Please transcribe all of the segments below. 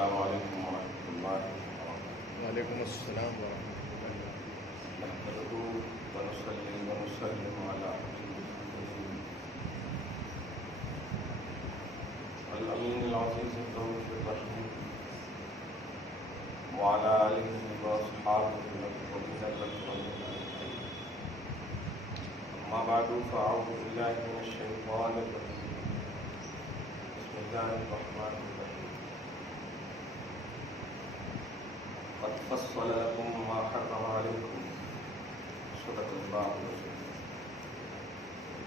السلام علیکم ورحمۃ اللہ وبرکاتہ۔ وعلیکم السلام ورحمۃ اللہ۔ نحمده ونصلي ونسلم على رسوله الأمين العزيز الرؤوف الرحيم وعلى آله وأصحابه الذين أجمعين، أما بعد فأعوذ بالله من الشيطان الرجيم، بسم الله الرحمن الرحيم، قد فصل لكم ما حرم عليكم صدق اللہ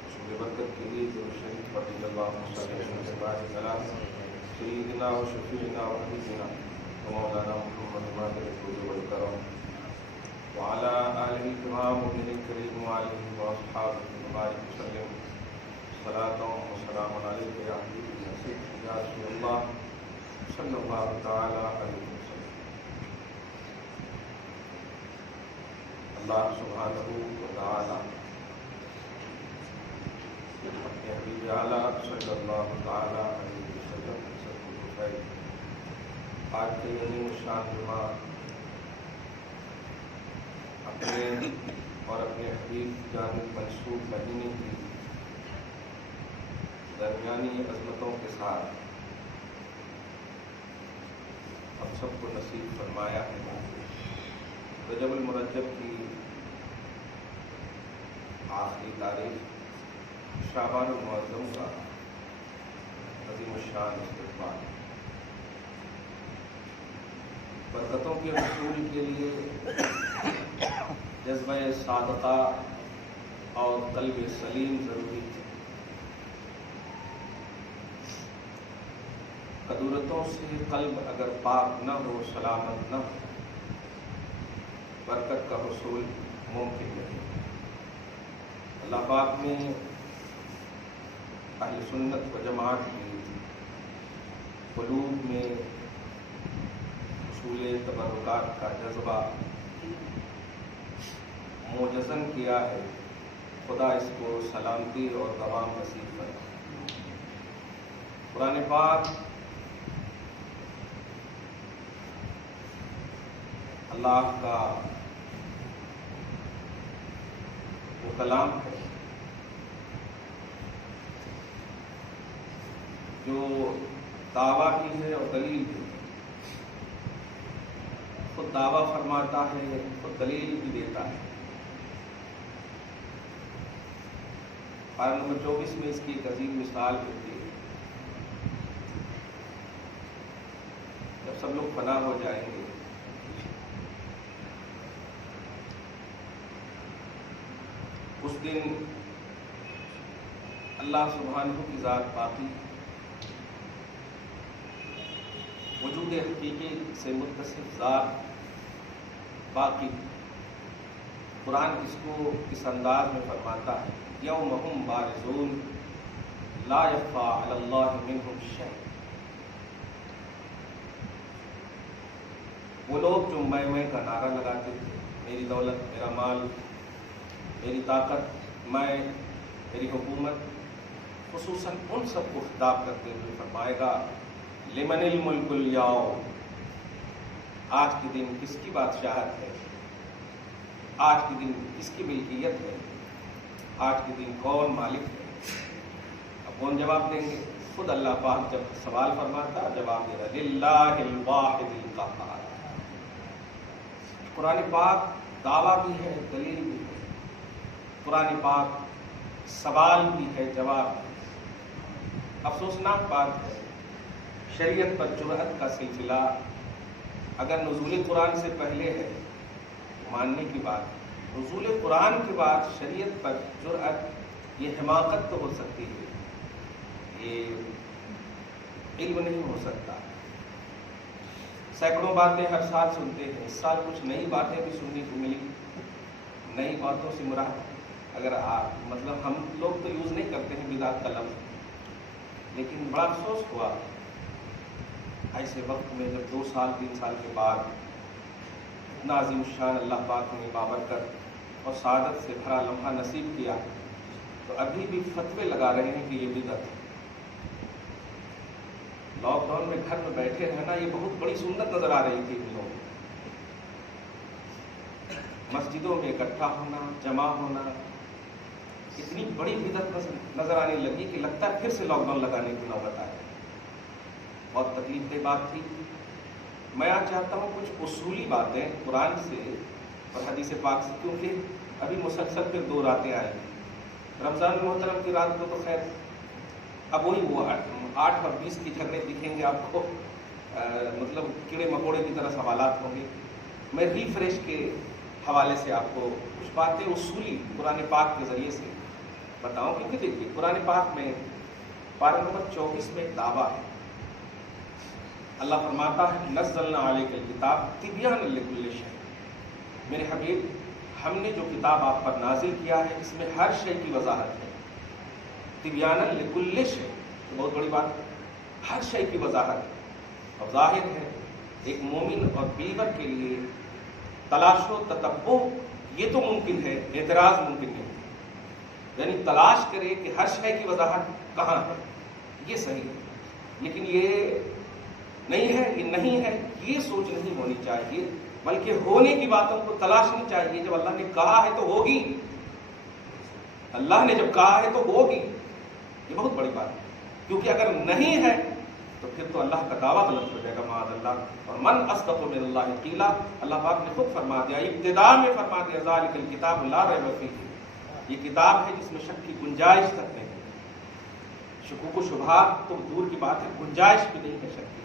رسول برکت کے لیے جو شریف رضی اللہ عنہ سیدنا و شفیعنا و حبیبنا و مولانا محمد ماہر الفوز والکرم وعلى آلہ الکرام الکریم وعلیہ واصحابہ وبارک وسلم صلاۃ و سلام علیک یا حبیبی یا رسول اللہ صلی اللہ تعالی علیہ وسلم۔ اللہ سبحانہ و تعالی اپنے حبیب اعلیٰ صلی اللہ تعالی علیہ وسلم آج کے عظیم الشان جمعہ اپنے اور اپنے حبیب جانب منسوب مہینے کی درمیانی عظمتوں کے ساتھ ہم سب کو نصیب فرمایا ہے رجب المرجب کی آخری تاریخ شعبان المعظم کا عظیم الشان استقبال، برکتوں کے حصول کے لیے جذبہ صادقہ اور قلب سلیم ضروری ہے۔ قدورتوں سے قلب اگر پاک نہ ہو، سلامت نہ ہو، برکت کا حصول ممکن نہیں۔ اللہ پاک نے اہل سنت و جماعت کی قلوب میں حصول تبرکات کا جذبہ موجزن کیا ہے، خدا اس کو سلامتی اور دوام نصیب کرے۔ قرآن پاک اللہ کا وہ کلام ہے جو دعویٰ بھی ہے اور دلیل بھی ہے، خود دعویٰ فرماتا ہے، خود دلیل بھی دیتا ہے۔ آیت نمبر 24 میں اس کی ایک عظیم مثال ہوتی ہے، جب سب لوگ فنا ہو جائیں گے اس دن اللہ سبحانہ کی ذات باقی، وجود حقیقی سے متصف ذات باقی۔ قرآن اس کو اس انداز میں فرماتا ہے، یوم ہم بارزون لا یخفی علی اللہ منہم شیء۔ وہ لوگ جو میں کا نعرہ لگاتے تھے، میری دولت، میرا مال، میری طاقت، میری حکومت، خصوصاً ان سب کو خطاب کرتے ہوئے فرمائے گا، لمن الملک اليوم، آج کے دن کس کی بادشاہت ہے، آج کے دن کس کی ملکیت ہے، آج کے دن کون مالک ہے؟ اب کون جواب دیں گے؟ خود اللہ پاک جب سوال فرماتا جواب دے رہا، للہ الواحد القہار۔ قرآن پاک دعویٰ بھی ہے، دلیل بھی ہے، قرآن پاک سوال بھی ہے، جواب بھی ہے۔ افسوسناک بات ہے، شریعت پر جرأت کا سلسلہ اگر نزول قرآن سے پہلے ہے ماننے کی بات، نزول قرآن کے بعد شریعت پر جرأت، یہ حماقت تو ہو سکتی ہے، یہ علم نہیں ہو سکتا۔ سینکڑوں باتیں ہر سال سنتے ہیں، اس سال کچھ نئی باتیں بھی سننے کو ملی۔ نئی باتوں سے مراد اگر مطلب ہم لوگ تو یوز نہیں کرتے ہیں بدعت کا لفظ، لیکن بڑا افسوس ہوا ایسے وقت میں جب 2 سال 3 سال کے بعد اتنا عظیم الشان اللہ پاک نے بابرکت اور سعادت سے بھرا لمحہ نصیب کیا، تو ابھی بھی فتوے لگا رہے ہیں کہ یہ بدعت ہے، لاک ڈاؤن میں گھر میں بیٹھے رہنا یہ بہت بڑی سنت نظر آ رہی تھی ان لوگوں کو. مسجدوں میں اکٹھا ہونا، جمع ہونا، اتنی بڑی بدعت نظر آنے لگی کہ لگتا ہے پھر سے لاک ڈاؤن لگانے کی نوبت آئے. بہت تکلیف دہ بات تھی. میں آج چاہتا ہوں کچھ اصولی باتیں قرآن سے اور حدیث پاک سے، کیونکہ ابھی مسلسل پھر 2 راتیں آئیں گی. رمضان محترم کی رات کو تو خیر اب وہی وہ 8 اور 20 کی جھگڑے دکھیں گے آپ کو، مطلب کیڑے مکوڑے کی طرح سوالات ہوں گے. میں ریفریش کے حوالے سے آپ کو کچھ باتیں اصولی قرآن پاک کے ذریعے سے بتاؤں. کیونکہ دیکھیے قرآن پاک میں پارہ نمبر 24 میں ایک دعویٰ ہے. اللہ فرماتا ہے نزلنا علیک الکتاب تبیانا لکل شیء. میرے حبیب، ہم نے جو کتاب آپ پر نازل کیا ہے اس میں ہر شے کی وضاحت ہے. تبیانا لکل شیء، بہت بڑی بات ہے. ہر شے کی وضاحت ہے. اور ظاہر ہے ایک مومن اور بیور کے لیے تلاش و تتبع یہ تو ممکن ہے، اعتراض ممکن نہیں. یعنی تلاش کرے کہ ہر شے کی وضاحت کہاں ہے، یہ صحیح ہے. لیکن یہ نہیں ہے، یہ نہیں ہے، یہ سوچ نہیں ہونی چاہیے، بلکہ ہونے کی باتوں کو تلاشنی چاہیے. جب اللہ نے کہا ہے تو ہوگی، اللہ نے جب کہا ہے تو ہوگی. یہ بہت بڑی بات ہے. کیونکہ اگر نہیں ہے تو پھر تو اللہ کا دعویٰ غلط ہو جائے گا معاذ اللہ. اور من اصدق من اللہ قیلا، اللہ پاک نے خود فرما دیا، ابتداء میں فرما دیا ذالک الکتاب لا ریب فیہ. یہ کتاب ہے جس میں شک کی گنجائش تک نہیں ہے. شکوک و شبہات تو دور کی بات ہے، گنجائش بھی نہیں ہے شک کی.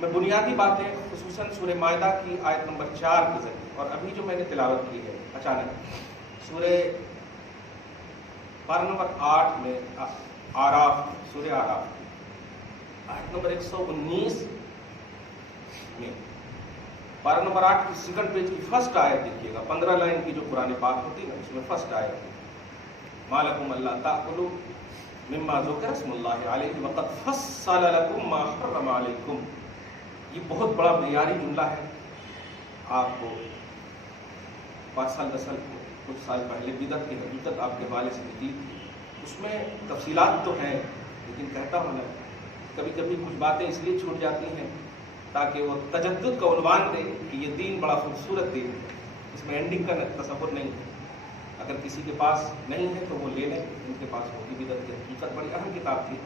میں بنیادی باتیں خصوصاً سورہ مائدہ کی آیت نمبر 4 کے ذریعے، اور ابھی جو میں نے تلاوت کی ہے اچانک سورہ پارہ نمبر 8 میں آراف، سورہ آراف آیت نمبر 119 میں، پارہ نمبر 8 کی 2nd پیج کی فرسٹ آیت دیکھیے گا. 15 لائن کی جو قرآن پاک ہوتی ہے نا، اس میں فرسٹ آیت ہے ما لکم الا تأکلوا مما ذکر اسم اللہ علیہ وقد فصل لکم ما حرم علیکم. یہ بہت بڑا معیاری جملہ ہے. آپ کو 5 سال 10 سال کچھ سال پہلے بدعت کی حقیقت آپ کے حوالے سے دی تھی. اس میں تفصیلات تو ہیں، لیکن کہتا ہوں نا کبھی کبھی کچھ باتیں اس لیے چھوٹ جاتی ہیں تاکہ وہ تجدد کا عنوان دے کہ یہ دین بڑا خوبصورت دین ہے. اس میں اینڈنگ کا تصور نہیں ہے. اگر کسی کے پاس نہیں ہے تو وہ لے لیں، ان کے پاس ہوگی. بدعت کی حقیقت بڑی اہم کتاب تھی.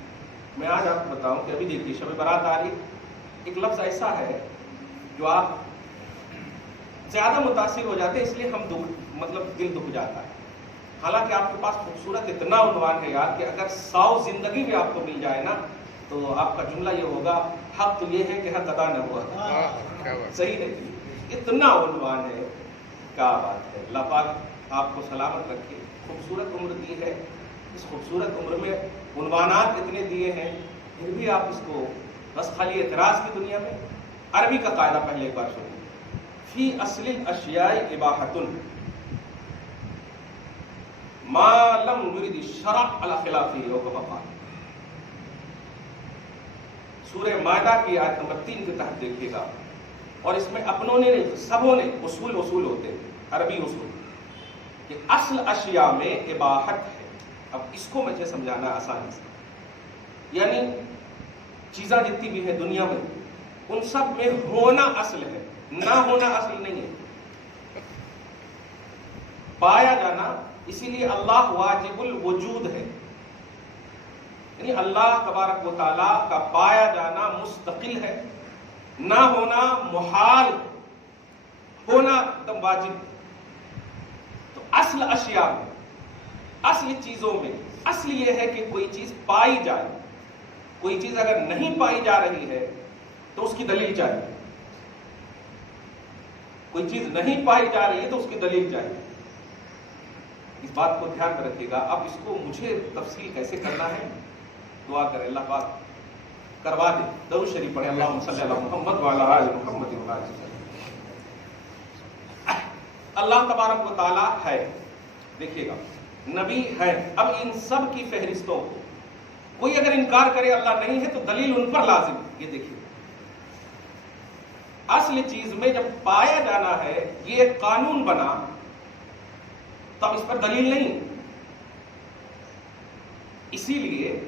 میں آج آپ کو بتاؤں کہ ابھی دیکھیے شب برات آ رہی، ایک لفظ ایسا ہے جو آپ زیادہ متاثر ہو جاتے ہیں، اس لیے ہم مطلب دل دکھ جاتا ہے. حالانکہ آپ کے پاس خوبصورت اتنا عنوان ہے یار کہ اگر 100 زندگی بھی آپ کو مل جائے نا تو آپ کا جملہ یہ ہوگا حق تو یہ ہے کہ حق ادا نہ ہوا. صحیح ہے، اتنا عنوان ہے. کیا بات ہے. اللہ پاک آپ کو سلامت رکھے. خوبصورت عمر دی ہے. اس خوبصورت عمر میں عنوانات اتنے دیے ہیں، پھر بھی آپ اس کو بس خالی اعتراض کی دنیا میں. عربی کا قاعدہ پہلے ایک بار سنیں. فی اصل الاشیاء اباحۃ ما لم یرد الشرع علی خلافہ او کما قال. سورہ مائدہ کی آیت نمبر 3 کے تحت دیکھیے گا. اور اس میں اپنوں نے سبوں نے اصول ہوتے ہیں، عربی اصول، کہ اصل اشیاء میں اباحت ہے. اب اس کو مجھے سمجھانا آسانی سے، یعنی چیزاں جتنی بھی ہیں دنیا میں ان سب میں ہونا اصل ہے، نہ ہونا اصل نہیں ہے. پایا جانا، اسی لیے اللہ واجب الوجود ہے. یعنی اللہ تبارک و تعالیٰ کا پایا جانا مستقل ہے، نہ ہونا محال، ہونا ایک واجب. تو اصل اشیاء میں، اصل چیزوں میں اصل یہ ہے کہ کوئی چیز پائی جائے. کوئی چیز اگر نہیں پائی جا رہی ہے تو اس کی دلیل چاہیے. کوئی چیز نہیں پائی جا رہی ہے تو اس کی دلیل چاہیے. اس بات کو دھیان میں رکھیے گا. اب اس کو مجھے تفصیل کیسے کرنا ہے، دعا کریں اللہ پاک کروا دے. درود شریف پڑھیں. اللہم صلی علی محمد وعلی آل محمد وعلی آل محمد. اللہ تبارک و تعالی ہے، دیکھیے گا. نبی ہے. اب ان سب کی فہرستوں کوئی اگر انکار کرے اللہ نہیں ہے تو دلیل ان پر لازم. یہ دیکھیے اصل چیز میں جب پایا جانا ہے، یہ ایک قانون بنا، تب اس پر دلیل نہیں. اسی لیے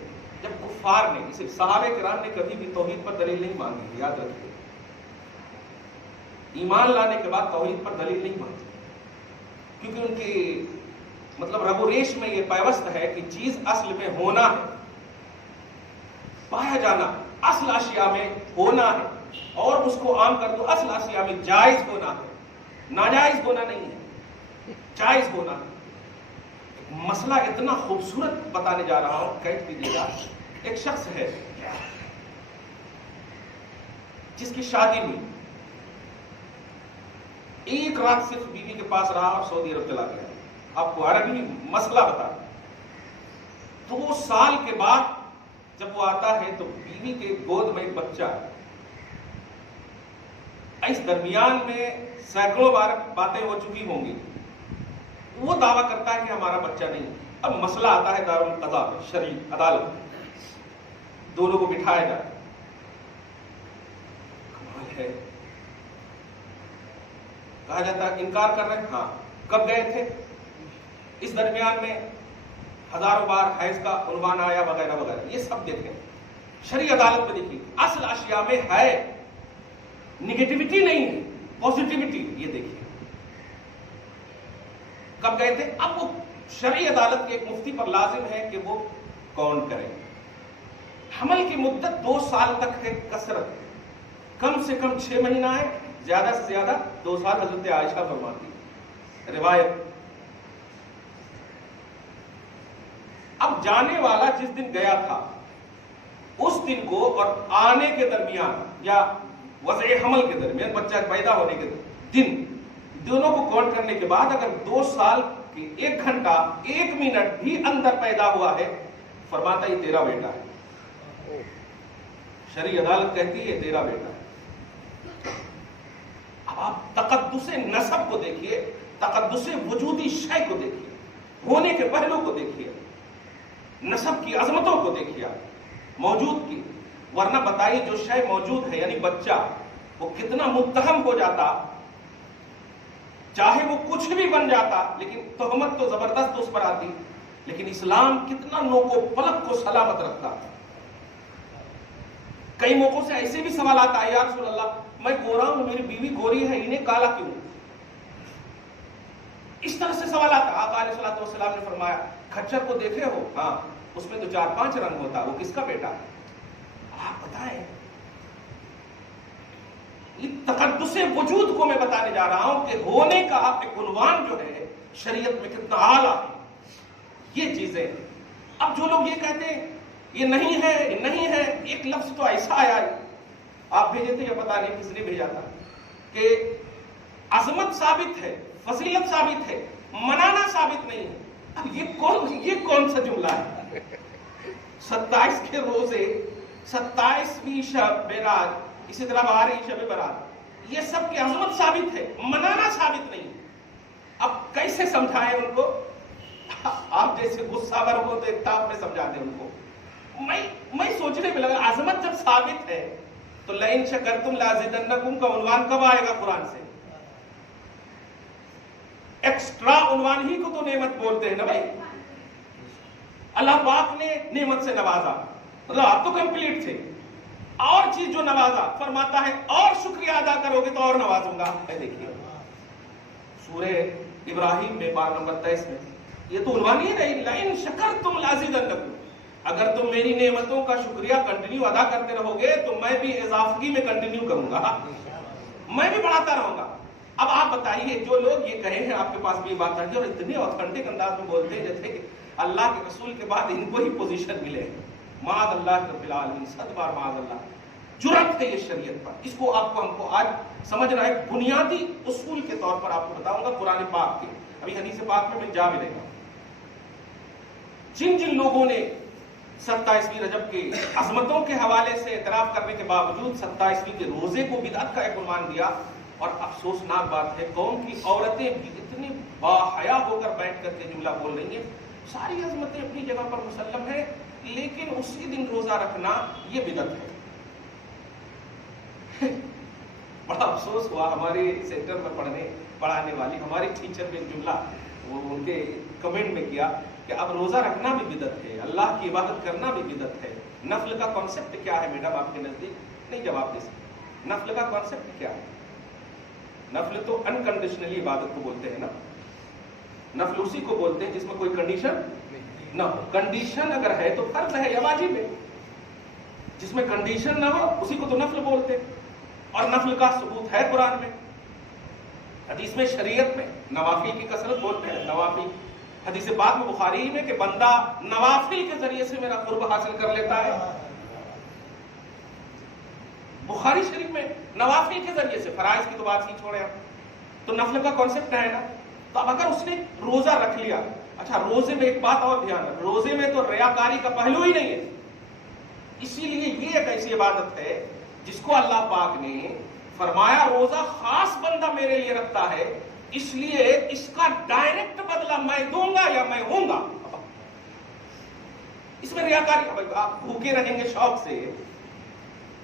جب کفار نے، صرف صحابہ کرام نے کبھی بھی توحید پر دلیل نہیں مانگی، یاد رکھیے، ایمان لانے کے بعد توحید پر دلیل نہیں مانگی، کیونکہ ان کی مطلب رگ و ریش میں یہ پیوست ہے کہ چیز اصل میں ہونا ہے، پایا جانا، اصل اشیاء میں ہونا ہے، اور اس کو عام کر دو اصل اشیاء میں جائز ہونا ہے، ناجائز ہونا نہیں ہے، جائز ہونا ہے۔ مسئلہ اتنا خوبصورت بتانے جا رہا ہوں، قید کیجیے گا۔ ایک شخص ہے جس کی شادی ہوئی، ایک رات صرف بیوی کے پاس رہا اور سعودی عرب چلا گیا۔ آپ کو عربی مسئلہ بتا، 2 سال کے بعد جب وہ آتا ہے تو بیوی کے گود میں ایک بچہ ہے۔ اس درمیان میں سینکڑوں بار باتیں ہو چکی ہوں گی، وہ دعویٰ کرتا ہے کہ ہمارا بچہ نہیں ہے۔ اب مسئلہ آتا ہے دارالقضاء میں، شرعی عدالت، دونوں کو بٹھایا جائے۔ کمال ہے، کہا جاتا ہے انکار کر رہے ہیں، ہاں کب گئے تھے، اس درمیان میں ہزاروں بار حیض کا عنوان آیا وغیرہ وغیرہ، یہ سب دیکھیں شرعی عدالت میں، دیکھیے اصل اشیاء میں ہے، نگیٹیوٹی نہیں ہے، پازیٹیوٹی، یہ دیکھیے کب گئے تھے۔ اب وہ شرعی عدالت کے ایک مفتی پر لازم ہے کہ وہ کون کرے۔ حمل کی مدت 2 سال تک ہے، کثرت کم سے کم 6 مہینہ ہے، زیادہ سے زیادہ 2 سال، حضرت عائشہ فرماتی روایت۔ اب جانے والا جس دن گیا تھا اس دن کو اور آنے کے درمیان یا وضع حمل کے درمیان، بچہ پیدا ہونے کے دن، دونوں کو کاؤنٹ کرنے کے بعد اگر 2 سال کے 1 گھنٹہ 1 منٹ بھی اندر پیدا ہوا ہے، فرماتا یہ تیرا بیٹا ہے۔ شرعی عدالت کہتی ہے یہ تیرا بیٹا ہے۔ اب آپ تقدس نسب کو دیکھیے، تقدس وجودی شے کو دیکھیے، ہونے کے پہلو کو دیکھیے، نسب کی عظمتوں کو دیکھیے، موجود کی، ورنہ بتائیے جو شے موجود ہے یعنی بچہ، وہ کتنا متہم ہو جاتا، چاہے وہ کچھ بھی بن جاتا، لیکن تہمت تو زبردست اس پر آتی، لیکن اسلام کتنا نوک و پلک کو سلامت رکھتا۔ کئی موقعوں سے ایسے بھی سوالات آئے، یا رسول اللہ میں گورا ہوں، میری بیوی گوری ہے، انہیں کالا کیوں؟ اس طرح سے سوالات۔ آقا علیہ الصلوۃ والسلام نے فرمایا کھچر کو دیکھے ہو؟ ہاں، اس میں تو 4-5 رنگ ہوتا، وہ کس کا بیٹا ہے؟ آپ بتائیں۔ تقدس وجود کو میں بتانے جا رہا ہوں کہ ہونے کا ایک عنوان جو ہے شریعت میں کتنا اعلیٰ ہے، یہ چیزیں۔ اب جو لوگ یہ کہتے ہیں یہ نہیں ہے، یہ نہیں ہے، ایک لفظ تو ایسا آیا ہے، آپ بھیجے تھے یا پتا نہیں کس نے بھیجا تھا، کہ عظمت ثابت ہے، فضیلت ثابت ہے، منانا ثابت نہیں ہے۔ اب یہ کون سا جملہ ہے؟ 27 کے روزے، 27ویں شب بیراج، اسی طرح 12ویں شب برات، یہ سب کی عظمت ثابت ہے، منانا ثابت نہیں۔ اب کیسے سمجھائیں ان کو؟ آپ جیسے غصہ ور ہو تو ایک ٹاپ میں سمجھا دیں ان کو۔ میں سوچنے میں لگا، عظمت جب ثابت ہے تو لئن شکرتم لازیدنکم کا عنوان کب آئے گا قرآن سے؟ ایکسٹرا عنوان ہی کو تو نعمت بولتے ہیں نا بھائی۔ اللہ پاک نے نعمت سے نوازا، مطلب آپ تو کمپلیٹ تھے، اور چیز جو نوازا، فرماتا ہے اور شکریہ ادا کرو گے تو اور نوازوں گا۔ دیکھیے سورہ ابراہیم میں 12 نمبر 23 میں یہ تو عنوان ہی نہیں، لئن شکرتم لازیدنکم، اگر تم میری نعمتوں کا شکریہ کنٹینیو ادا کرتے رہو گے تو میں بھی اضافگی میں کنٹینیو کروں گا، میں بھی بڑھاتا رہوں گا۔ اب آپ بتائیے، جو لوگ یہ کہے ہیں آپ کے پاس بھی بات آئی اور اتنے آتھینٹک انداز میں بولتے ہیں جیسے کہ اللہ کے رسول کے بعد ان کو ہی پوزیشن ملے، معاذ اللہ رب العالمین، 100 بار معاذ اللہ، جرأت ہے یہ شریعت پر۔ اس کو آپ کو ہم کو آج سمجھنا ہے، بنیادی اصول کے طور پر آپ کو بتاؤں گا قرآن پاک کے، ابھی حدیث پاک میں جا بھی رہے گا۔ جن لوگوں نے 27ویں رجب کی عظمتوں کے حوالے سے اعتراف کرنے کے باوجود 27ویں کے روزے کو بدعت کا ایک عنوان دیا، اور افسوسناک بات ہے قوم کی عورتیں بھی اتنی باحیا ہو کر بیٹھ کر کے جملہ بول رہی ہیں، ساری عظمتیں اپنی جگہ پر مسلم ہیں، لیکن اسی دن روزہ رکھنا یہ بدعت ہے۔ بڑا افسوس ہوا، ہمارے سینٹر میں پڑھانے والی ہماری ٹیچر نے جملہ وہ ان کے کمنٹ میں کیا کہ اب روزہ رکھنا بھی بدعت ہے، اللہ کی عبادت کرنا بھی بدعت ہے۔ نفل کا کانسیپٹ کیا ہے میڈم آپ کے نزدیک؟ نہیں جواب دے سکتے۔ نفل کا کانسیپٹ کیا ہے؟ نفل تو انکنڈیشنلی عبادت کو بولتے ہیں نا، نفل اسی کو بولتے ہیں جس میں کوئی کنڈیشن نہ ہو۔ کنڈیشن اگر ہے تو فرض ہے یا واجب ہے، جس میں کنڈیشن نہ ہو اسی کو تو نفل بولتے ہیں۔ اور نفل کا ثبوت ہے قرآن میں، حدیث میں، شریعت میں۔ نوافل کی کثرت بولتے ہیں، نوافل۔ حدیث پاک میں بخاری میں کہ بندہ نوافل کے ذریعے سے میرا قرب حاصل کر لیتا ہے، بخاری شریف میں نوافل کے ذریعے سے۔ فرائض کی تو بات ہی چھوڑے آپ، تو نفل کا کانسیپٹ ہے نا۔ تو اب اگر اس نے روزہ رکھ لیا، اچھا روزے میں ایک بات اور دھیان رکھ، روزے میں تو ریاکاری کا پہلو ہی نہیں ہے، اسی لیے یہ ایک ایسی عبادت ہے جس کو اللہ پاک نے فرمایا روزہ خاص بندہ میرے لیے رکھتا ہے، اس لیے اس کا ڈائریکٹ بدلہ میں دوں گا یا میں ہوں گا۔ اس میں ریاکاری، آپ بھوکے رہیں گے شوق سے،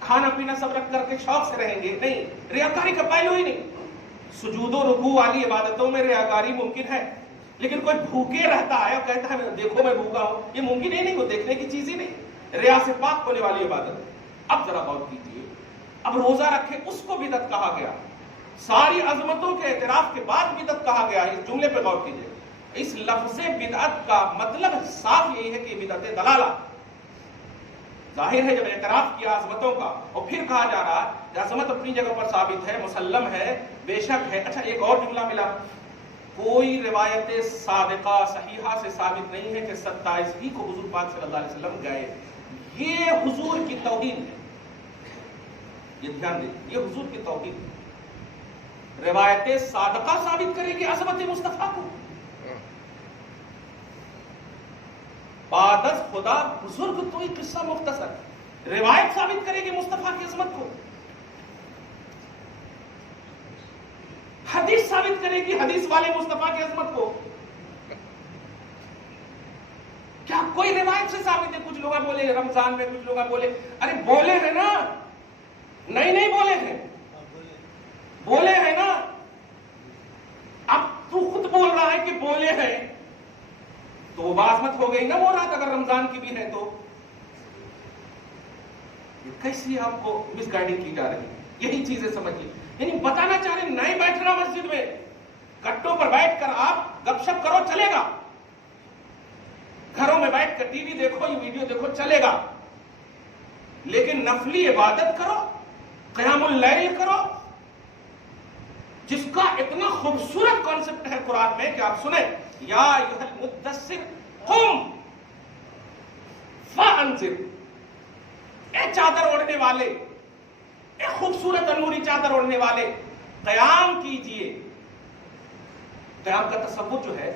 کھانا پینا سب رکھ کر کے شوق سے رہیں گے، نہیں، ریاکاری کا پہلو ہی نہیں۔ سجود و رکوع والی عبادتوں میں ریاکاری ممکن ہے، لیکن کوئی بھوکے رہتا ہے اور کہتا ہے دیکھو میں بھوکا ہوں، یہ ممکن ہی نہیں، وہ دیکھنے کی چیز ہی نہیں، ریا سے پاک ہونے والی عبادت۔ اب ذرا غور کیجیے، اب روزہ رکھے اس کو بدعت کہا گیا، ساری عظمتوں کے اعتراف کے بعد بدعت کہا گیا ہے۔ اس جملے پہ غور کیجیے، اس لفظ بدعت کا مطلب صاف یہی ہے کہ بدعت دلالہ ظاہر ہے۔ جب اعتراف کیا عظمتوں کا اور پھر کہا جا رہا ہے عظمت اپنی جگہ پر ثابت ہے، مسلم ہے، بے شک ہے۔ اچھا ایک اور جملہ ملا، کوئی روایت صادقہ صحیحہ سے ثابت نہیں ہے کہ 27 کو حضور پاک صلی اللہ علیہ وسلم گئے، یہ حضور کی توہین ہے، یہ دھیان دیں، یہ حضور کی توہین ہے۔ روایت صادقہ ثابت کرے گی عظمت مصطفیٰ کو، بعد خدا بزرگ تو ایک قصہ مختصر، روایت ثابت کرے گی مصطفیٰ کی عظمت کو، حدیث ثابت کرے گی حدیث والے مصطفیٰ کی عظمت کو۔ کیا کوئی روایت سے ثابت ہے؟ کچھ لوگ بولے رمضان میں، کچھ لوگ بولے ارے بولے ہیں نا، نہیں بولے ہیں، بولے ہیں نا، اب تو خود بول رہا ہے کہ بولے ہیں تو وہ بازمت ہو گئی نا وہ رات، اگر رمضان کی بھی ہے تو کیسی آپ کو مس گائیڈنگ کی جا رہی ہے؟ یہی چیزیں سمجھیے، یعنی بتانا چاہ رہے نہیں بیٹھنا مسجد میں، کٹوں پر بیٹھ کر آپ گپ شپ کرو چلے گا، گھروں میں بیٹھ کر ٹی وی دیکھو، یہ ویڈیو دیکھو چلے گا، لیکن نفلی عبادت کرو، قیام اللیل کرو، جس کا اتنا خوبصورت کانسیپٹ ہے قرآن میں کہ آپ سنیں، یا ایھا المدثر قم فانذر، اے چادر اوڑھنے والے، اے خوبصورت نوری چادر اوڑھنے والے، قیام کیجئے۔ قیام کا تصور جو ہے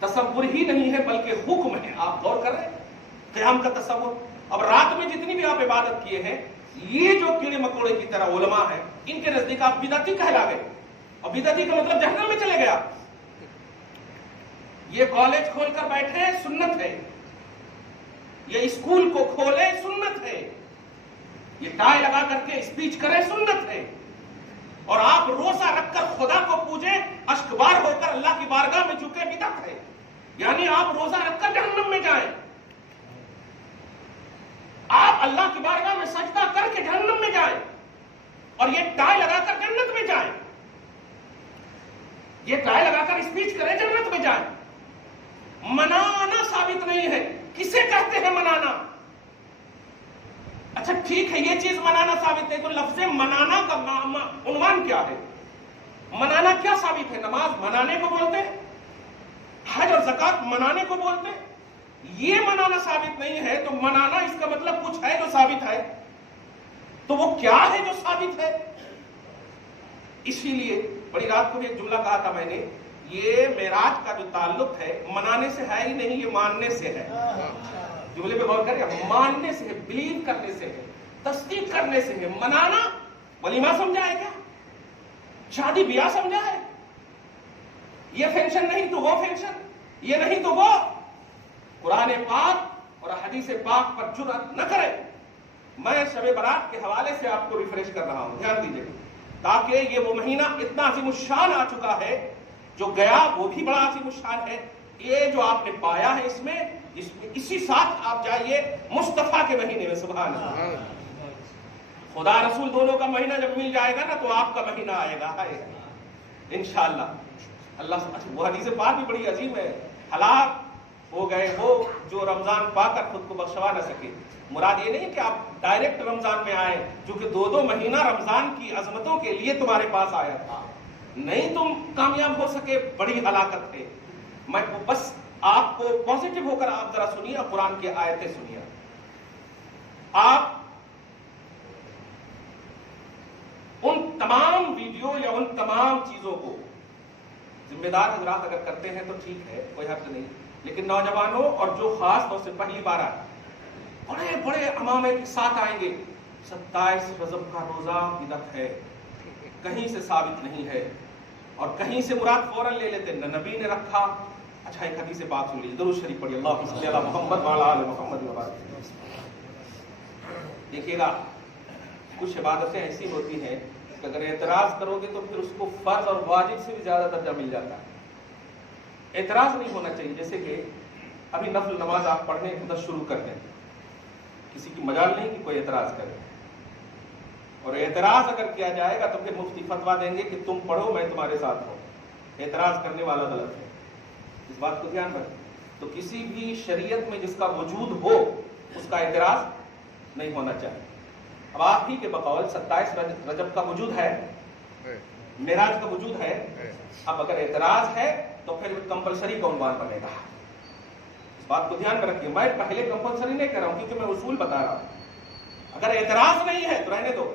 تصور ہی نہیں ہے بلکہ حکم ہے، آپ غور کر رہے ہیں قیام کا تصور۔ اب رات میں جتنی بھی آپ عبادت کیے ہیں، یہ جو کیڑے مکوڑے کی طرح علماء ہیں، ان کے نزدیک آپ بدعتی کہلا گئے، اور بدعتی کا مطلب جہنم میں چلے گیا۔ یہ کالج کھول کر بیٹھے سنت ہے، یہ اسکول کو کھولے سنت ہے، یہ ٹائی لگا کر کے اسپیچ کرے سنت ہے، اور آپ روزہ رکھ کر خدا کو پوجے، اشکبار ہو کر اللہ کی بارگاہ میں جھکے، بدعت ہے۔ یعنی آپ روزہ رکھ کر جہنم میں جائیں، آپ اللہ کی بارگاہ میں سجدہ کر کے جہنم میں جائیں، اور یہ ٹائی لگا کر جنت میں جائیں، یہ ٹائی لگا کر اسپیچ کرے جنت میں جائیں۔ منانا ثابت نہیں ہے۔ کسے کہتے ہیں منانا؟ اچھا ٹھیک ہے، یہ چیز منانا ثابت ہے، تو لفظ منانا کا عنوان کیا ہے؟ منانا کیا ثابت ہے؟ نماز منانے کو بولتے ہیں، حج اور زکات منانے کو بولتے ہیں، یہ منانا ثابت نہیں ہے، تو منانا اس کا مطلب کچھ ہے جو ثابت ہے، تو وہ کیا ہے جو ثابت ہے؟ اسی لیے بڑی رات کو بھی ایک جملہ کہا تھا میں نے، یہ معراج کا جو تعلق ہے منانے سے ہے ہی نہیں، یہ ماننے سے ہے۔ جملے پہ غور کریں، ماننے سے ہے، بلیو کرنے سے ہے، تصدیق کرنے سے ہے۔ منانا ولیمہ سمجھا ہے کیا؟ شادی بیاہ سمجھا ہے؟ یہ فنکشن نہیں تو وہ فنکشن، یہ نہیں تو وہ۔ قرآن پاک اور حدیث پاک پر جرأت نہ کرے۔ میں شب برات کے حوالے سے آپ کو ریفریش کر رہا ہوں، دھیان دیجیے، تاکہ یہ وہ مہینہ اتنا عظیم الشان آ چکا ہے، جو گیا وہ بھی بڑا عظیم الشان ہے، یہ جو آپ نے پایا ہے اس میں اسی ساتھ آپ جائیے مصطفیٰ کے مہینے میں. سبحان اللہ. خدا رسول دونوں کا مہینہ جب مل جائے گا نا تو آپ کا مہینہ آئے گا انشاءاللہ. اللہ وہ حدیث پاک بھی بڑی عظیم ہے. ہلاک ہو گئے وہ جو رمضان پا کر خود کو بخشوا نہ سکے. مراد یہ نہیں کہ آپ ڈائریکٹ رمضان میں آئے جو کہ 2 مہینہ رمضان کی عظمتوں کے لیے تمہارے پاس آیا تھا, نہیں تم کامیاب ہو سکے, بڑی ہلاکت ہے. میں بس آپ کو پازیٹو ہو کر آپ ذرا سنیے, قرآن کی آیتیں سنیے. آپ ان تمام ویڈیو یا ان تمام چیزوں کو ذمہ دار حضرات اگر کرتے ہیں تو ٹھیک ہے, کوئی حرج نہیں, لیکن نوجوانوں اور جو خاص طور سے پہلی بار آئے بڑے بڑے امامے کے ساتھ آئیں گے 27 رجب کا روزہ بدعت ہے, کہیں سے ثابت نہیں ہے, اور کہیں سے مراد فوراً لے لیتے نہ نبی نے رکھا. اچھا ایک حدیث بات سن لیجیے, درود شریف پڑھیے, اللہم صلی علی محمد وعلی آل محمد وبارک. دیکھیے گا کچھ عبادتیں ایسی ہوتی ہیں کہ اگر اعتراض کرو گے تو پھر اس کو فرض اور واجب سے بھی زیادہ درجہ مل جاتا ہے. اعتراض نہیں ہونا چاہیے. جیسے کہ ابھی نفل نماز آپ پڑھنے بس شروع کر دیں, کسی کی مجال نہیں کہ کوئی اعتراض کرے, اور اعتراض اگر کیا جائے گا تو پھر مفتی فتویٰ دیں گے کہ تم پڑھو میں تمہارے ساتھ ہوں. اعتراض کرنے والا غلط ہے, اس بات کو دھیان رکھیں. تو کسی بھی شریعت میں جس کا وجود ہو اس کا اعتراض نہیں ہونا چاہیے. اب آپ ہی کے بقول 27 رجب کا وجود ہے, معراج کا وجود ہے. اب اگر اعتراض ہے تو پھر کمپلسری کا عنوان بنے گا. اس بات کو دھیان میں رکھیے. میں پہلے کمپلسری نہیں کر رہا ہوں کیونکہ میں اصول بتا رہا ہوں. اگر اعتراض نہیں ہے تو رہنے دو,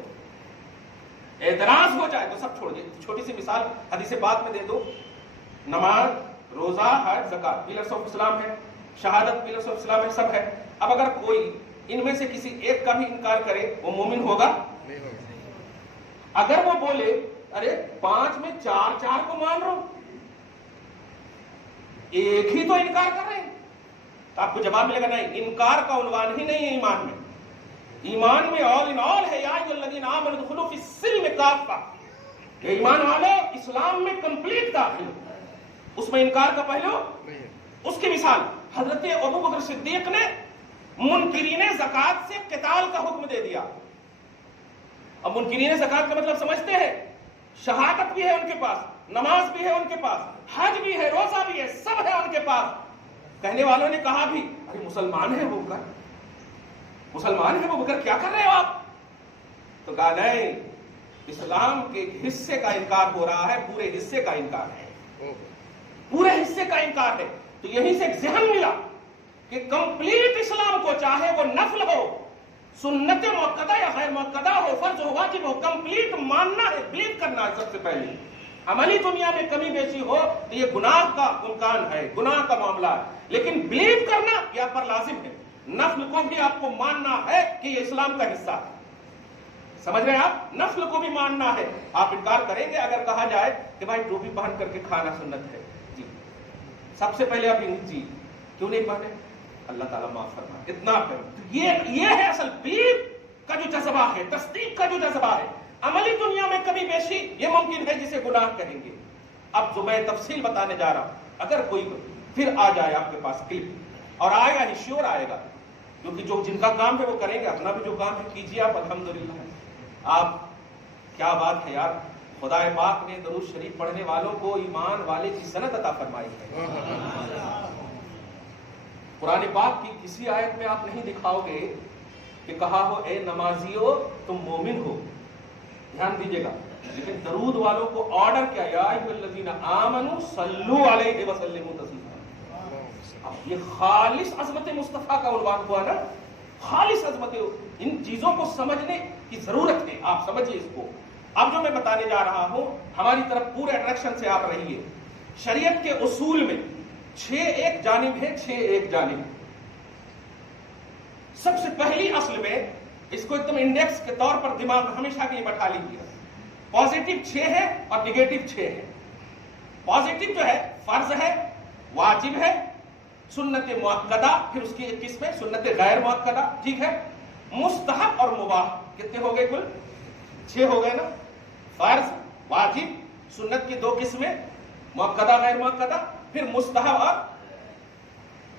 اعتراض ہو جائے تو سب چھوڑ دیے. چھوٹی سی مثال حدیث پاک میں دے دو. نماز, روزہ, حج, زکات پلرس آف اسلام ہے, شہادت پلرس آف اسلام ہے, سب ہے. اب اگر کوئی ان میں سے کسی ایک کا بھی انکار کرے وہ مومن ہوگا؟ اگر وہ بولے ارے 5 میں 4 کو مان رہا ہوں, ایک ہی تو انکار کر رہے ہیں, تو آپ کو جواب ملے گا نہیں, انکار کا عنوان ہی نہیں ہے ایمان میں. ایمان میں آل ان آل ہے, یا ایھا الذین آمنوا ادخلوا فی السلم کافہ. کہ ایمان والو اسلام میں کمپلیٹ داخل ہو, اس میں انکار کا پہلو. اس کی مثال حضرت ابوبکر صدیق نے منکرین زکات سے قتال کا حکم دے دیا. اب منکرین زکات کا مطلب سمجھتے ہیں, شہادت بھی ہے ان کے پاس, نماز بھی ہے ان کے پاس, حج بھی ہے, روزہ بھی ہے, سب ہے ان کے پاس. کہنے والوں نے کہا بھی ارے مسلمان ہے وہ بکر, مسلمان ہے وہ بکر, کیا کر رہے ہو آپ؟ تو کہا نہیں, اسلام کے حصے کا انکار ہو رہا ہے, پورے حصے کا انکار ہے, پورے حصے کا انکار ہے. تو یہیں سے ایک ذہن ملا کہ کمپلیٹ اسلام کو چاہے وہ نفل ہو, سنت مؤکدہ یا غیر مؤکدہ ہو, فرض ہو, واجب ہو, کمپلیٹ ماننا ہے, بلیو کرنا ہے سب سے پہلے. عملی دنیا میں کمی بیشی ہو تو یہ گناہ کا امکان ہے, گناہ کا معاملہ ہے, لیکن بلیو کرنا یہ آپ پر لازم ہے. نفل کو بھی آپ کو ماننا ہے کہ یہ اسلام کا حصہ ہے. سمجھ رہے ہیں آپ؟ نفل کو بھی ماننا ہے. آپ انکار کریں گے اگر کہا جائے کہ بھائی ٹوپی پہن کر کے کھانا سنت ہے, جی سب سے پہلے آپ جی کیوں نہیں پہنے, اللہ تعالیٰ معاف فرمائے, اتنا کریں. یہ ہے اصل بلیف کا جو جذبہ ہے, تصدیق کا جو جذبہ ہے. عملی دنیا میں کبھی بیشی یہ ممکن ہے جسے گناہ کہیں گے. اب جو میں تفصیل بتانے جا رہا ہوں, اگر کوئی پھر آ جائے آپ کے پاس کلپ, اور آئے گا ہی, شیور آئے گا, کیونکہ جو جن کا کام ہے وہ کریں گے, اپنا بھی جو کام ہے کیجیے آپ. الحمدللہ آپ, کیا بات ہے یار, خدا پاک نے درود شریف پڑھنے والوں کو ایمان والے کی سند عطا فرمائی ہے. قرآن پاک کی کسی آیت میں آپ نہیں دکھاؤ گے کہ کہا ہو اے نمازیو تم مومن ہو, دھیان دیجیے گا. لیکن درود والوں کو آرڈر کیا, یا ایھا الذین آمنوا صلوا علیہ وسلموا تسلیما. اب یہ خالص عظمت مصطفیٰ کا عنوان ہوا نا, خالص عظمت. ان چیزوں کو سمجھنے کی ضرورت ہے, آپ سمجھیے اس کو. اب جو میں بتانے جا رہا ہوں ہماری طرف پورے اٹریکشن سے آپ رہیے. شریعت کے اصول میں 6 ایک جانب ہے, 6 ایک جانب. سب سے پہلی اصل میں اس کو ایک دم انڈیکس کے طور پر دماغ میں ہمیشہ کے لیے بٹھا لیجیے. پازیٹو 6 ہے اور نیگیٹو 6 ہے. پازیٹو جو ہے فرض ہے, واجب ہے, سنت مؤکدہ, پھر اس کی ایک قسم ہے سنت غیر مؤکدہ, ٹھیک ہے, مستحب اور مباح. کتنے ہو گئے کل؟ 6 ہو گئے نا. فرض, واجب, سنت کی 2 قسمیں, مؤکدہ غیر مؤکدہ, پھر مستحب اور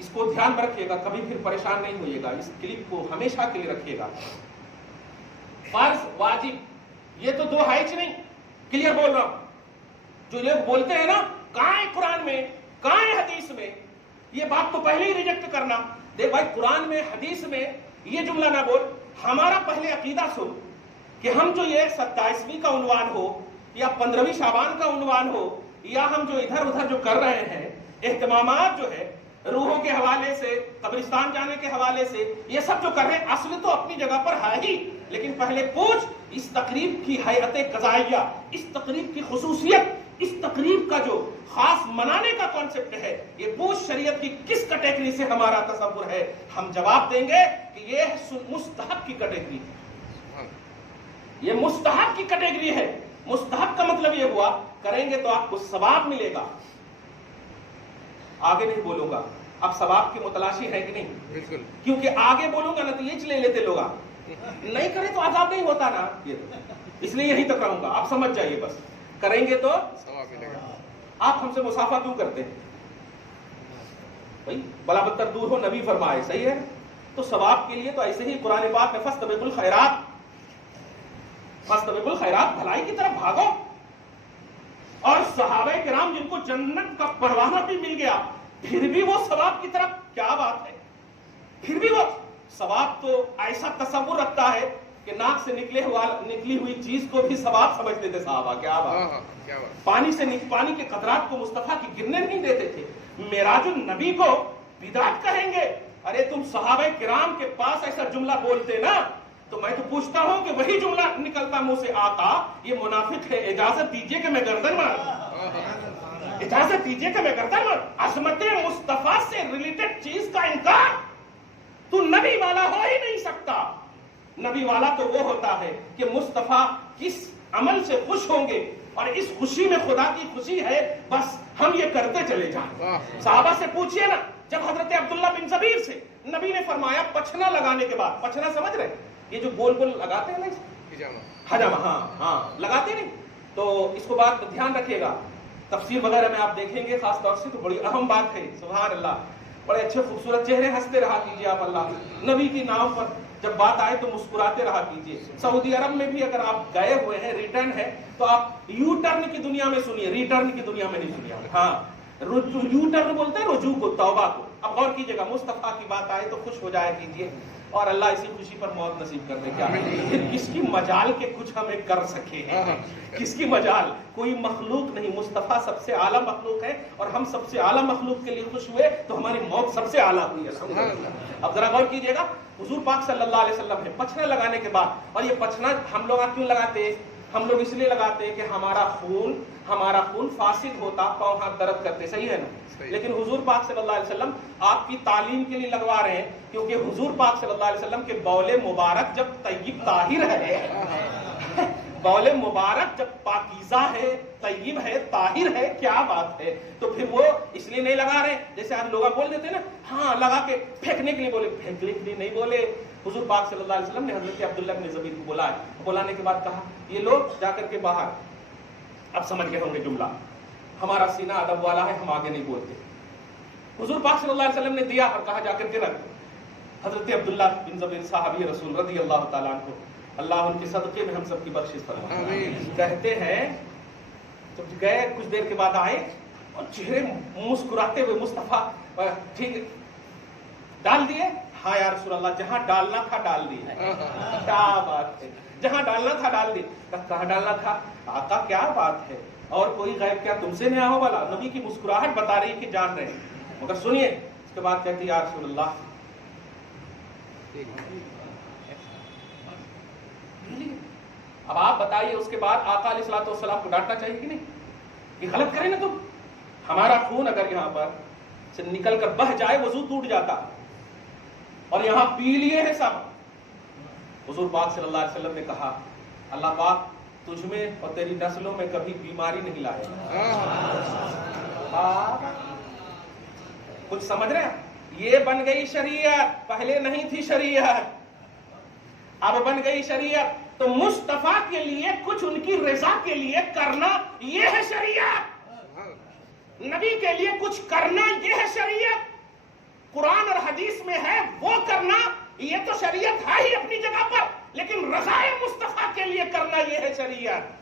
اس کو دھیان میں رکھیے گا, کبھی پھر پریشان نہیں ہوئیے گا, اس کلپ کو ہمیشہ کے لیے رکھیے گا. فرض واجب یہ تو دو ہائچ نہیں, کلیئر بول رہا ہوں. جو لوگ بولتے ہیں نا کہاں ہے قرآن میں کہاں ہے حدیث میں, یہ بات تو پہلے ہی ریجیکٹ کرنا. دیکھ بھائی قرآن میں حدیث میں یہ جملہ نہ بول, ہمارا پہلے عقیدہ سن کہ ہم جو یہ 27ویں کا عنوان ہو یا 15ویں شعبان کا عنوان ہو یا ہم جو ادھر ادھر جو کر رہے ہیں اہتمامات جو ہے روحوں کے حوالے سے, قبرستان جانے کے حوالے سے, یہ سب جو کر رہے ہیں اصل تو اپنی جگہ پر ہے ہی, لیکن پہلے پوچھ اس تقریب کی حیات قضائیہ, اس تقریب کی خصوصیت, اس تقریب کا جو خاص منانے کا کانسیپٹ ہے, یہ پوچھ شریعت کی کس کیٹیگری سے ہمارا تصور ہے. ہم جواب دیں گے کہ یہ مستحب کی کیٹیگری ہے, یہ مستحب کی کیٹیگری ہے. مستحب کا مطلب یہ ہوا کریں گے تو آپ کو ثواب ملے گا. آگے نہیں بولوں گا, اب ثواب کی متلاشی ہے کہ نہیں؟ بالکل, کیونکہ آگے بولوں گا نا تو یہ لے لیتے لوگ, نہیں کرے تو عذاب نہیں ہوتا نا, اس لیے یہیں تک رہوں گا. آپ سمجھ جائیے, بس کریں گے تو ثواب ملے گا. آپ ہم سے مسافہ کیوں کرتے ہیں بھائی؟ بلا بدتر دور ہو, نبی فرمائے, صحیح ہے. تو ثواب کے لیے تو ایسے ہی قرآن پاک میں فاستبقوا الخیرات, فاستبقوا الخیرات, بھلائی کی طرف بھاگو. اور صحابہ کرام جن کو جنت کا پروانہ بھی مل گیا پھر بھی وہ ثواب کی طرف, کیا بات ہے, پھر بھی وہ ثواب تو ایسا تصور رکھتا ہے کہ ناک سے نکلی ہوئی چیز کو بھی ثواب سمجھتے تھے صحابہ. کیا بات, پانی کے قطرات کو مصطفیٰ کی گرنے نہیں دیتے تھے. معراج النبی کو بدعت کہیں گے, ارے تم صحابہ کرام کے پاس ایسا جملہ بولتے نا, تو میں تو پوچھتا ہوں کہ وہی جملہ نکلتا منہ سے, آقا یہ منافق ہے, اجازت دیجئے کہ میں گردن ماروں, اجازت دیجئے کہ میں گردن ماروں. عظمت مصطفیٰ سے ریلیٹڈ چیز کا انکار, تو نبی والا ہو ہی نہیں سکتا. نبی والا تو وہ ہوتا ہے کہ مصطفیٰ کس عمل سے خوش ہوں گے اور اس خوشی میں خدا کی خوشی ہے, بس ہم یہ کرتے چلے جائیں. صحابہ سے پوچھئے نا, جب حضرت عبداللہ بن زبیر سے نبی نے فرمایا پچھنا لگانے کے بعد, پچھنا سمجھ رہے یہ جو گول گول لگاتے ہیں نا, حجامہ, ہاں لگاتے نہیں, تو اس کو بات دھیان رکھیے گا. تفسیر وغیرہ میں آپ دیکھیں گے خاص طور سے, تو بڑی اہم بات ہے. سبحان اللہ, بڑے اچھے خوبصورت چہرے ہنستے رہا کیجیے آپ. اللہ نبی کی نام پر جب بات آئے تو مسکراتے رہا کیجیے. سعودی عرب میں بھی اگر آپ گئے ہوئے ہیں, ریٹرن ہے, تو آپ یو ٹرن کی دنیا میں سنیے, ریٹرن کی دنیا میں نہیں سنیے. ہاں یو ٹرن بولتے ہیں رجوع کو, توبہ کو. اب غور کیجیے گا, مصطفیٰ کی بات آئے تو خوش ہو جایا کیجیے, اور اللہ اسی خوشی پر موت نصیب کر دے. کیا پھر کس کی مجال کے کچھ ہمیں کر سکے ہیں, کس کی مجال, کوئی مخلوق نہیں. مصطفیٰ سب سے اعلیٰ مخلوق ہے, اور ہم سب سے اعلیٰ مخلوق کے لیے خوش ہوئے تو ہماری موت سب سے اعلیٰ ہوئی. اب ذرا غور کیجیے گا, حضور پاک صلی اللہ علیہ وسلم نے پچھنا لگانے کے بعد, اور یہ پچھنا ہم لوگ کیوں لگاتے ہیں, ہم لوگ اس لیے لگاتے ہیں کہ ہمارا خون فاسد ہوتا, پاؤں ہاتھ درد کرتے, صحیح ہے نا. لیکن حضور پاک صلی اللہ علیہ وسلم آپ کی تعلیم کے لیے لگوا رہے ہیں, کیونکہ حضور پاک صلی اللہ علیہ وسلم کے بول مبارک جب طیب طاہر ہے, بول مبارک جب پاکیزہ ہے, طیب ہے, طاہر ہے, کیا بات ہے, تو پھر وہ اس لیے نہیں لگا رہے. جیسے آج لوگ بول دیتے ہیں نا, ہاں لگا کے پھینکنے کے لیے بولے, پھینکنے کے لیے نہیں بولے. حضور پاک صلی اللہ علیہ وسلم نے حضرت عبداللہ بن زبیر کو بلایا, بلانے کے بعد کہا یہ لوگ جا کر کے باہر, اب سمجھ گئے ہوں گے جملہ, ہمارا سینہ ادب والا ہے, ہم آگے نہیں بولتے. حضور پاک صلی اللہ علیہ وسلم نے دیا اور کہا جا کر کے رکھ. حضرت عبداللہ بن زبیر صحابی رسول رضی اللہ تعالیٰ عنہ, اللہ ان کے صدقے میں ہم سب کی بخشش فرمائے, کہتے ہیں جب گئے کچھ دیر کے بعد آئے اور چہرے مسکراتے ہوئے, مصطفیٰ ٹھیک ڈال دیے, ہاں یا رسول اللہ, جہاں ڈالنا تھا ڈال دیے. کیا بات ہے, جہاں ڈالنا تھا ڈال دیے. کہاں ڈالنا تھا آقا, کیا بات ہے, اور کوئی غیب کیا تم سے نہیں آہو والا. نبی کی مسکراہٹ بتا رہی کہ جان رہے ہیں, مگر سنیے اس کے بعد کہتی یا رسول اللہ, اب آپ بتائیے اس کے بعد آقا علیہ الصلوۃ والسلام کو ڈانٹنا چاہیے کہ نہیں, یہ غلط کرے نا تم. ہمارا خون اگر یہاں پر سے نکل کر بہ جائے وضو ٹوٹ جاتا, اور یہاں پی لیے ہیں سب. حضور پاک صلی اللہ علیہ وسلم نے کہا اللہ پاک تجھ میں اور تیری نسلوں میں کبھی بیماری نہیں لائے. کچھ سمجھ رہے ہیں, یہ بن گئی شریعت, پہلے نہیں تھی شریعت, اب بن گئی شریعت. تو مصطفیٰ کے لیے کچھ ان کی رضا کے لیے کرنا یہ ہے شریعت, نبی کے لیے کچھ کرنا یہ ہے شریعت. قرآن اور حدیث میں ہے وہ کرنا، یہ تو شریعت ہے ہی اپنی جگہ پر، لیکن رضائے مصطفیٰ کے لیے کرنا یہ ہے شریعت۔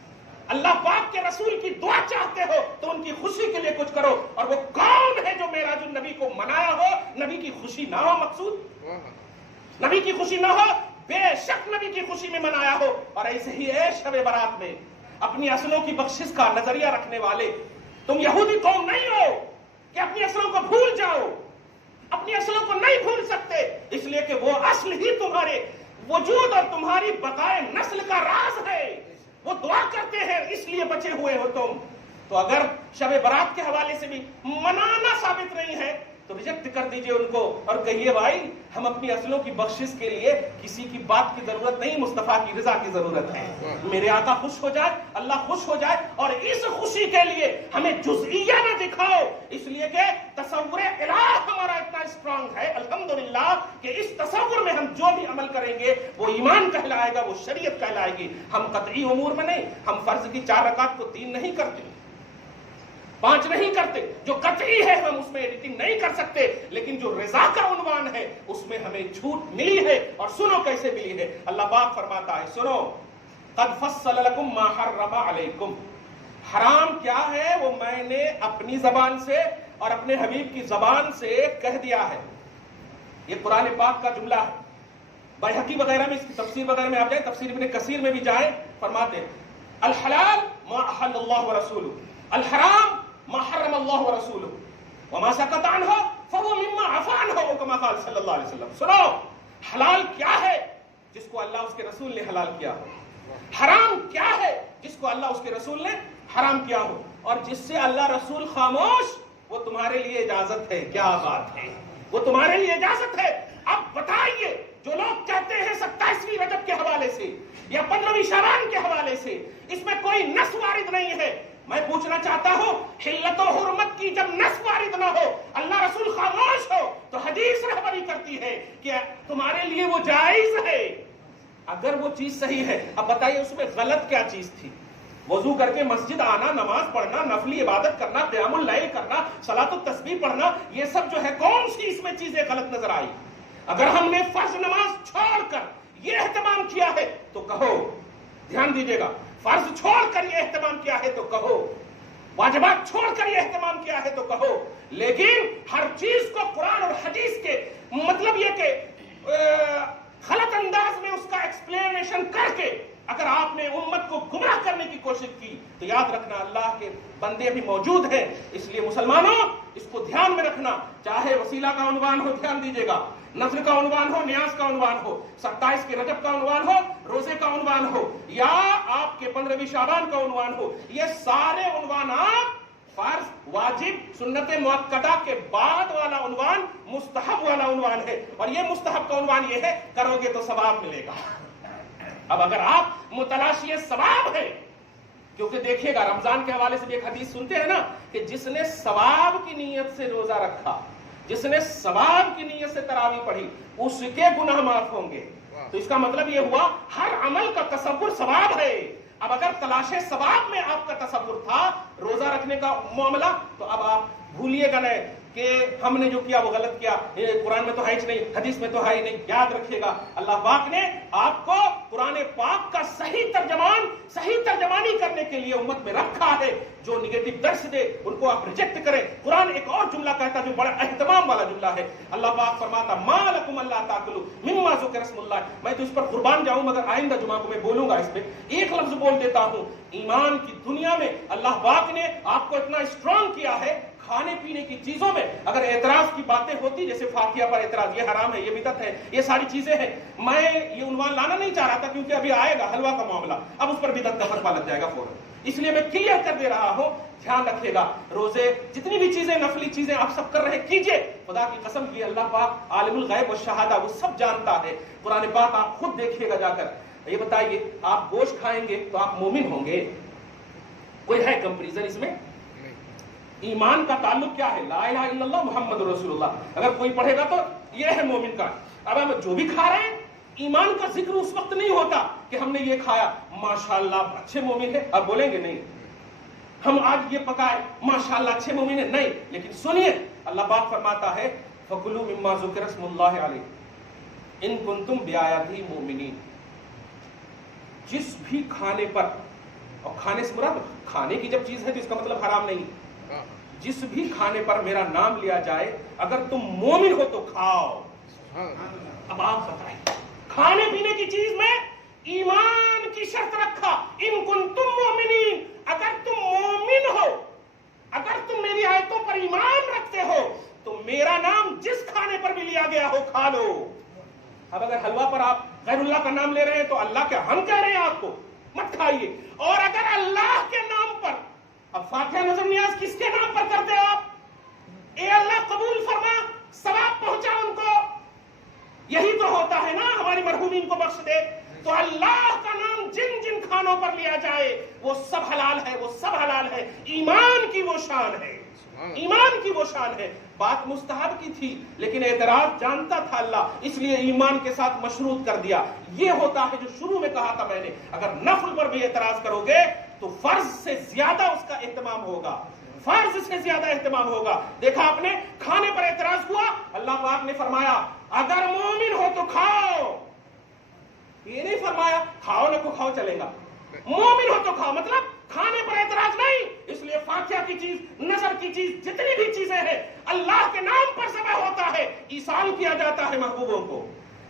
اللہ پاک کے رسول کی دعا چاہتے ہو تو ان کی خوشی کے لیے کچھ کرو، اور وہ کون ہے جو معراج النبی کو منایا ہو نبی کی خوشی نہ ہو مقصود، نبی کی خوشی نہ ہو، بے شک نبی کی خوشی میں منایا ہو۔ اور ایسے ہی ہے شب برات میں اپنی اصلوں کی بخشش کا نظریہ رکھنے والے، تم یہودی قوم نہیں ہو کہ اپنی اصلوں کو بھول جاؤ، اپنی اصلوں کو نہیں بھول سکتے، اس لیے کہ وہ اصل ہی تمہارے وجود اور تمہاری بقائے نسل کا راز ہے، وہ دعا کرتے ہیں اس لیے بچے ہوئے ہو تم۔ تو اگر شب برات کے حوالے سے بھی منانا ثابت نہیں ہے تو ریجیکٹ کر دیجئے ان کو اور کہیے بھائی ہم اپنی اصلوں کی بخشش کے لیے کسی کی بات کی ضرورت نہیں، مصطفیٰ کی رضا کی ضرورت ہے۔ میرے آقا خوش ہو جائے، اللہ خوش ہو جائے، اور اس خوشی کے لیے ہمیں جزئیہ نہ دکھاؤ، اس لیے کہ تصور الہ ہمارا اتنا اسٹرانگ ہے الحمدللہ کہ اس تصور میں ہم جو بھی عمل کریں گے وہ ایمان کہلائے گا، وہ شریعت کہلائے گی۔ ہم قطعی امور میں نہیں، ہم فرض کی 4 رکعت کو 3 نہیں کرتے، 5 نہیں کرتے، جو قطعی ہے ہم اس میں ایڈیٹنگ نہیں کر سکتے، لیکن جو رضا کا عنوان ہے اس میں ہمیں چھوٹ ملی ہے، اور سنو کیسے ملی ہے۔ اللہ پاک فرماتا ہے سنو، قد فصل لکم ما حرم علیکم، حرام کیا ہے وہ میں نے اپنی زبان سے اور اپنے حبیب کی زبان سے کہہ دیا ہے۔ یہ قرآن پاک کا جملہ ہے، بیہقی وغیرہ میں اس کی تفسیر وغیرہ میں آپ جائیں، تفسیر ابن کثیر میں بھی جائیں، فرماتے ہیں الحلال ما احل اللہ ورسولہ، الحرام ما حرم اللہ ورسولہ، وما سکت عنہ فهو مما عفا عنہ، کما قال صلی اللہ علیہ وسلم۔ سنو، حلال کیا ہے جس کو اللہ اس کے رسول نے حلال کیا ہو، حرام کیا ہے جس کو اللہ اس کے رسول نے حرام کیا ہو، اور جس سے اللہ رسول خاموش وہ تمہارے لیے اجازت ہے۔ کیا بات ہے، وہ تمہارے لیے اجازت ہے۔ اب بتائیے جو لوگ کہتے ہیں 27ویں رجب کے حوالے سے یا 15ویں شعبان کے حوالے سے اس میں کوئی نص وارد نہیں ہے، میں پوچھنا چاہتا ہوں حلت و حرمت کی جب نص وارد نہ ہو، اللہ رسول خاموش ہو، تو حدیث رہبری کرتی ہے کہ تمہارے لیے وہ جائز ہے۔ اگر وہ چیز صحیح ہے، اب بتائیے اس میں غلط کیا چیز تھی؟ وضو کر کے مسجد آنا، نماز پڑھنا، نفلی عبادت کرنا، قیام اللیل کرنا، صلاۃ التسبیح پڑھنا، یہ سب جو ہے کون سی اس میں چیزیں غلط نظر آئی؟ اگر ہم نے فرض نماز چھوڑ کر یہ اہتمام کیا ہے تو کہو، دھیان دیجیے گا، فرض چھوڑ کر یہ اہتمام کیا ہے تو کہو، واجبات چھوڑ کر یہ اہتمام کیا ہے تو کہو، لیکن ہر چیز کو قرآن اور حدیث کے مطلب یہ کہ غلط انداز میں اس کا ایکسپلینیشن کر کے اگر آپ نے امت کو گمراہ کرنے کی کوشش کی تو یاد رکھنا اللہ کے بندے بھی موجود ہیں۔ اس لیے مسلمانوں اس کو دھیان میں رکھنا، چاہے وسیلہ کا عنوان ہو، دھیان دیجیے گا، نذر کا عنوان ہو، نیاز کا عنوان ہو، 27 کے رجب کا عنوان ہو، روزے کا عنوان ہو، یا آپ کے 15ویں شعبان کا عنوان ہو، یہ سارے عنوانات فرض، واجب، سنت مؤکدہ کے بعد والا عنوان مستحب والا عنوان ہے، اور یہ مستحب کا عنوان یہ ہے کرو گے تو ثواب ملے گا۔ اب اگر آپ متلاشی ثواب ہے، کیونکہ دیکھیے گا رمضان کے حوالے سے بھی ایک حدیث سنتے ہیں نا کہ جس نے ثواب کی نیت سے روزہ رکھا، جس نے ثواب کی نیت سے تراویح پڑھی، اس کے گناہ معاف ہوں گے۔ تو اس کا مطلب یہ ہوا ہر عمل کا تصور ثواب ہے۔ اب اگر تلاش ثواب میں آپ کا تصور تھا روزہ رکھنے کا معاملہ، تو اب آپ بھولیے گا نہیں کہ ہم نے جو کیا وہ غلط کیا، قرآن میں تو ہے ہی نہیں، حدیث میں تو ہے ہی نہیں۔ یاد رکھیے گا اللہ پاک نے آپ کو قرآن پاک کا صحیح ترجمانی کرنے کے لیے امت میں رکھا ہے۔ جو نگیٹو درس دے ان کو آپ ریجیکٹ کریں۔ قرآن ایک اور جملہ کہتا جو بڑا اہتمام والا جملہ ہے، اللہ پاک فرماتا ما لکم الا تاکلوا مما ذکر اسم اللہ۔ میں تو اس پر قربان جاؤں مگر آئندہ جمعہ کو میں بولوں گا، اس پہ ایک لفظ بول دیتا ہوں۔ ایمان کی دنیا میں اللہ پاک نے آپ کو اتنا اسٹرانگ کیا ہے، کھانے پینے کی چیزوں میں اگر اعتراض کی باتیں ہوتی، جیسے فاقیہ پر اعتراض، یہ حرام ہے، یہ بدعت ہے، یہ ساری چیزیں ہیں، میں یہ عنوان لانا نہیں چاہ رہا تھا کیونکہ ابھی آئے گا حلوہ کا معاملہ، اب اس پر بدعت کا فتویٰ لگ جائے گا فوراً، اس لیے میں کلیئر کر دے رہا ہوں۔ دھیان رکھیے گا، روزے جتنی بھی چیزیں نفلی چیزیں آپ سب کر رہے کیجئے، خدا کی قسم کی اللہ پاک عالم الغیب و شہادہ وہ سب جانتا ہے۔ قرآن پاک آپ خود دیکھیے گا جا کر۔ یہ بتائیے آپ گوشت کھائیں گے تو آپ مومن ہوں گے؟ کوئی ہے کمپریزن اس میں؟ ایمان کا تعلق کیا ہے؟ لا الہ الا اللہ محمد رسول اللہ، اگر کوئی پڑھے گا تو یہ ہے مومن کا۔ اب ہم جو بھی کھا رہے ہیں ایمان کا ذکر اس وقت نہیں ہوتا کہ ہم نے یہ کھایا ماشاءاللہ اچھے مومن ہے، اب بولیں گے نہیں ہم آج یہ پکائے ماشاءاللہ اچھے مومن ہے، نہیں، لیکن سنیے اللہ پاک فرماتا ہے فَكُلُوا مِمَّا ذُكِرَ اسْمُ اللَّهِ عَلَيْهِ إِن كُنتُم بِآيَاتِهِ مُؤْمِنِينَ. جس بھی کھانے پر، اور کھانے سے مراد کھانے کی جب چیز ہے تو اس کا مطلب حرام نہیں، جس بھی کھانے پر میرا نام لیا جائے اگر تم مومن ہو تو کھاؤ. اب آپ بتائیں، کھانے پینے کی چیز میں ایمان کی شرط رکھا، ان کنتم مومنین، اگر تم مومن ہو، اگر تم میری آیتوں پر ایمان رکھتے ہو تو میرا نام جس کھانے پر بھی لیا گیا ہو کھا لو. اب اگر حلوہ پر آپ غیر اللہ کا نام لے رہے ہیں تو اللہ کے ہم کہہ رہے ہیں آپ کو مت کھائیے. اور اگر اللہ کے نام پر، اب فاتحہ نظر نیاز کس کے نام پر کرتے ہو آپ؟ اے اللہ قبول فرما، ثواب پہنچا ان کو، یہی تو ہوتا ہے نا، ہماری مرحومین کو بخش دے. تو اللہ کا نام جن جن کھانوں پر لیا جائے وہ سب حلال ہے، وہ سب حلال ہے. ایمان کی وہ شان ہے، ایمان کی وہ شان ہے. بات مستحب کی تھی لیکن اعتراض جانتا تھا اللہ، اس لیے ایمان کے ساتھ مشروط کر دیا. یہ ہوتا ہے جو شروع میں کہا تھا میں نے، اگر نفل پر بھی اعتراض کرو گے تو فرض سے زیادہ اس کا اہتمام ہوگا، فرض سے زیادہ اہتمام ہوگا. دیکھا آپ نے، کھانے پر اعتراض ہوا، اللہ پاک نے فرمایا اگر مومن ہو تو کھاؤ. یہ نہیں فرمایا کھاؤ نہ کو کھاؤ چلے گا، مومن ہو تو کھاؤ، مطلب کھانے پر اعتراض نہیں. اس لیے فاتحہ کی چیز، نظر کی چیز، جتنی بھی چیزیں ہیں اللہ کے نام پر ذبح ہوتا ہے، ایصال کیا جاتا ہے محبوبوں کو،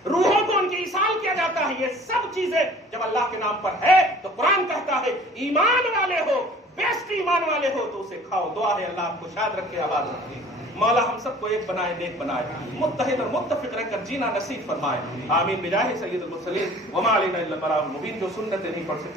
روحوں کو ان کی ایصال کیا جاتا ہے. یہ سب چیزیں جب اللہ کے نام پر ہے تو قرآن کہتا ہے ایمان والے ہو، بیسٹ ایمان والے ہو تو اسے کھاؤ. دعا ہے اللہ آپ کو شاد رکھے، آباد رکھے. مولا ہم سب کو ایک بنائے، نیک بنائے، متحد اور متفق رہ کر جینا نصیب فرمائے. آمین بجاہ سید المرسلین وما علینا الا البلاغ المبین. جو سنت نہیں پڑھ سکتے